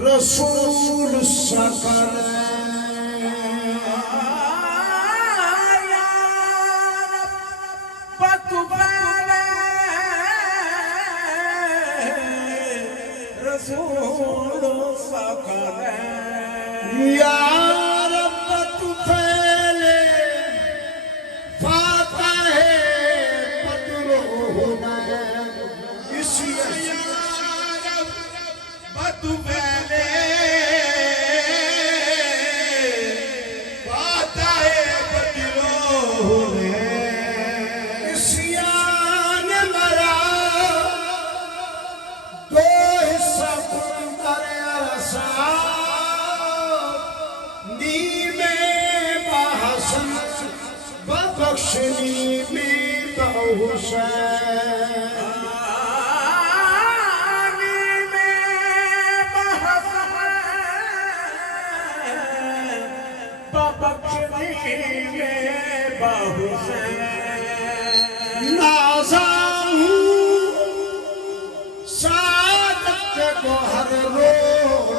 रसूल सकल रसूल सकल यार तू फैले फाता है पतरो होना इसी तू फैले फाता है पतरो होने इसियान मरा दो हिस्सा कर रसा नीमे बहसन बख्शनी में हुसैन नाज़ा हूँ सादत को हर रोज़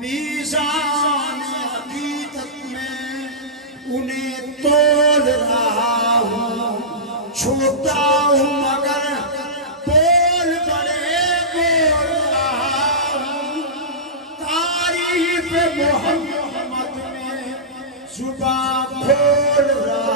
मीज़ान हकीकत में उन्हें तोल रहा हूँ छोटा हूँ मगर बोल बड़े बोल रहा हूँ तारीफ़ मोहम्मद में जुबान खोल रहा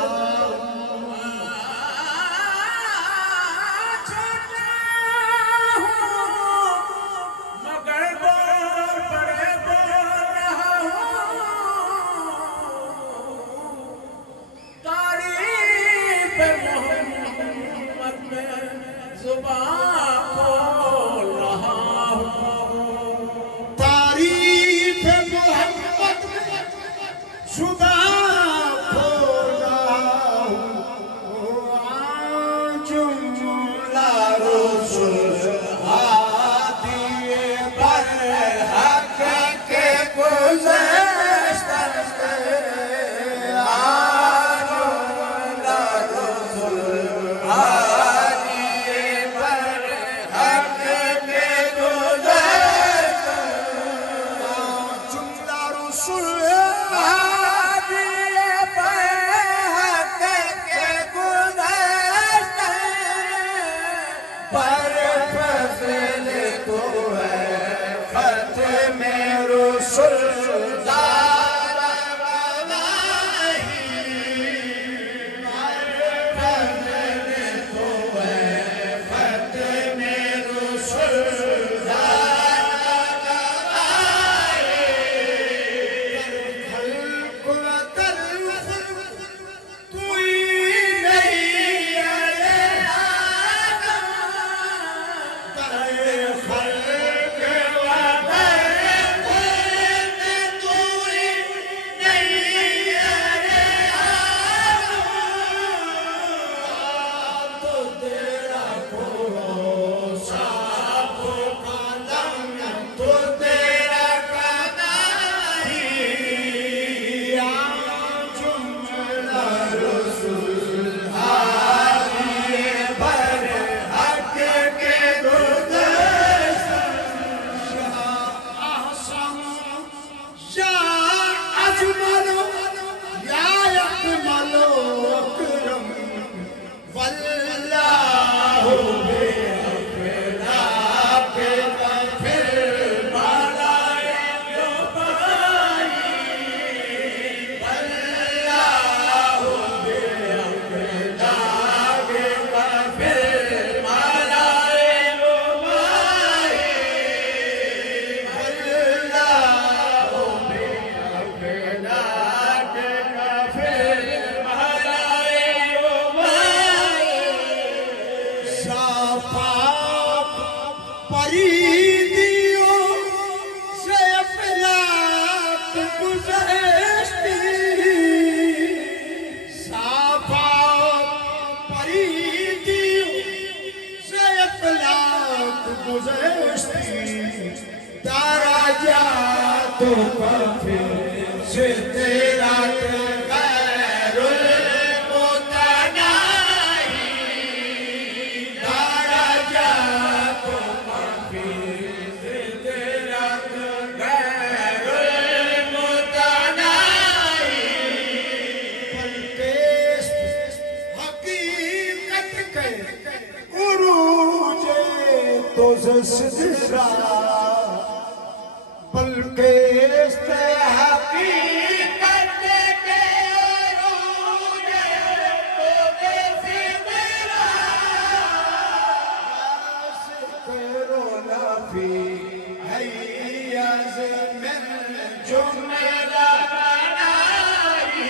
तो फिर से तेरा गैरुल मुतनाही दरजा तो फिर से तेरा गैरुल मुतनाही बल्कि हकीकत के उरूज तो ज़िंदा बल्कि हकीकत के उरूज तो ज़िंदा करो नफी हैयज़ मिन जुमला बनाई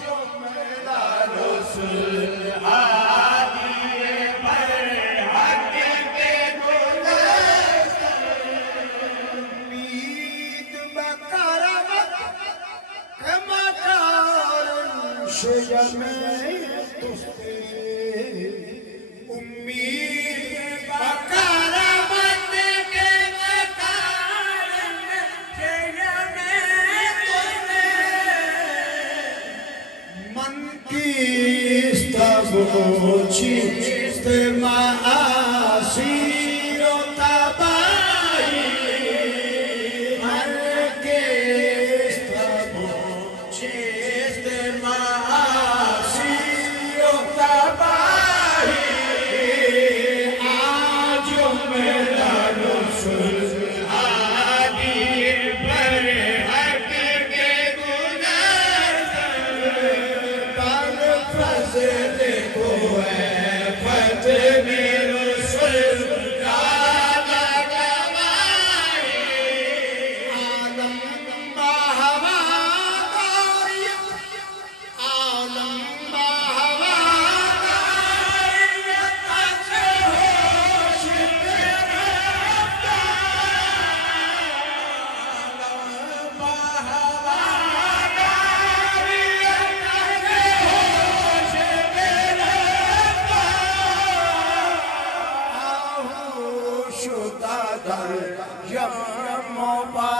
जुमला रसूल उम्मीद बकरमत के मकान मन की तबोची मासी तबाही मन के तबोची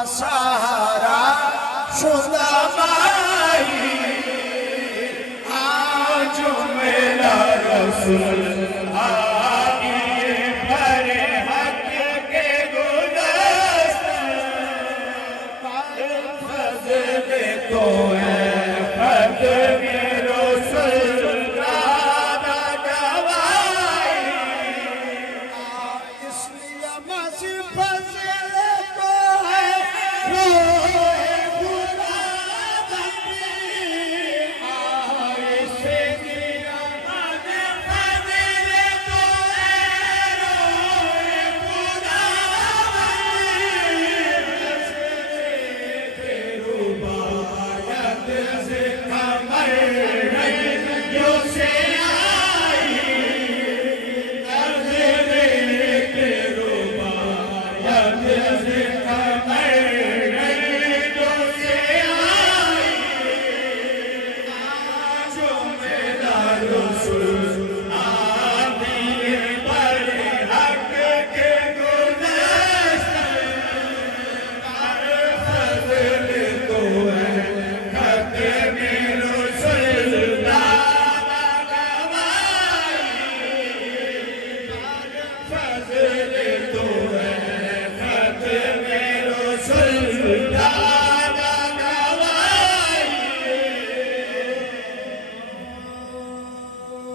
सहारा शुदा माही आज मेरा रसूल